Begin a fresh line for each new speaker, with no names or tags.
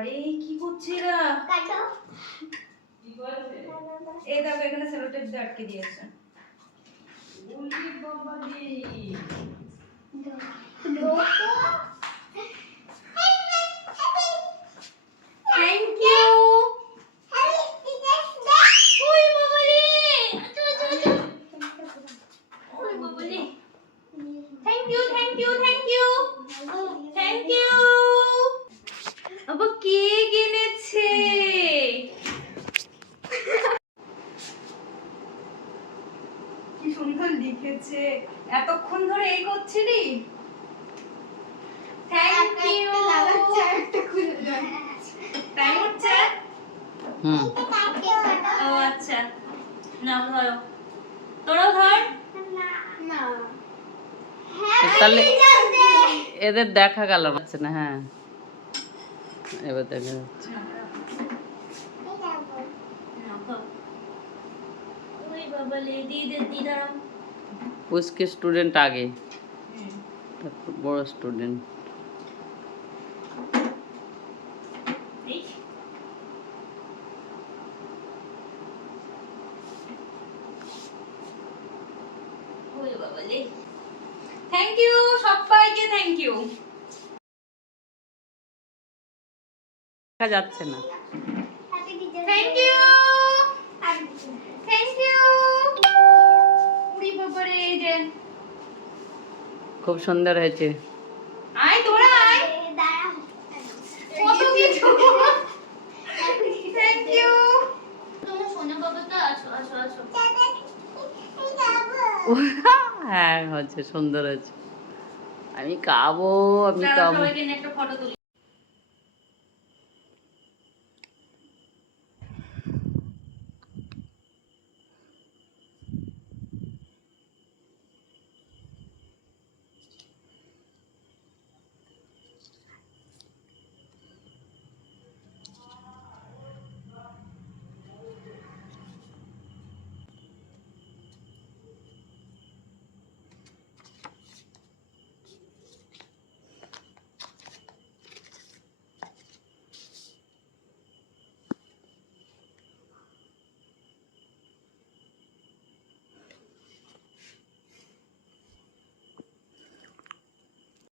বাবারে কি করছে এরা? এই দেখো এখানে সেলোটেপ দিয়ে আটকে দিয়েছে। থ্যাংক ইউ ওই বাবারে আচ্ছা আচ্ছা আচ্ছা ওই বাবারে thank you thank you thank you thank you আবার কে কিনেছে কি সুন্দর লিখেছে। এতক্ষণ ধরে এই করছিলি থ্যাংক ইউ টাইম হচ্ছে?
হুম।
ও আচ্ছা। না ধরো। তোরাও ধর।
তাহলে এদের দেখা গেল না হ্যাঁ। এবার দেখা পুচকে স্টুডেন্ট আগে। তারপর বড় স্টুডেন্ট
এই। ওই বাবা লে থ্যাংক ইউ সবাইকে থ্যাংক ইউ
দেখা যাচ্ছে না।
থ্যাংক ইউ
আসো সুন্দর হয়েছে। হ্যাঁ হচ্ছে সুন্দর হয়েছে। আমি কাবো আমি
দাঁড়াও,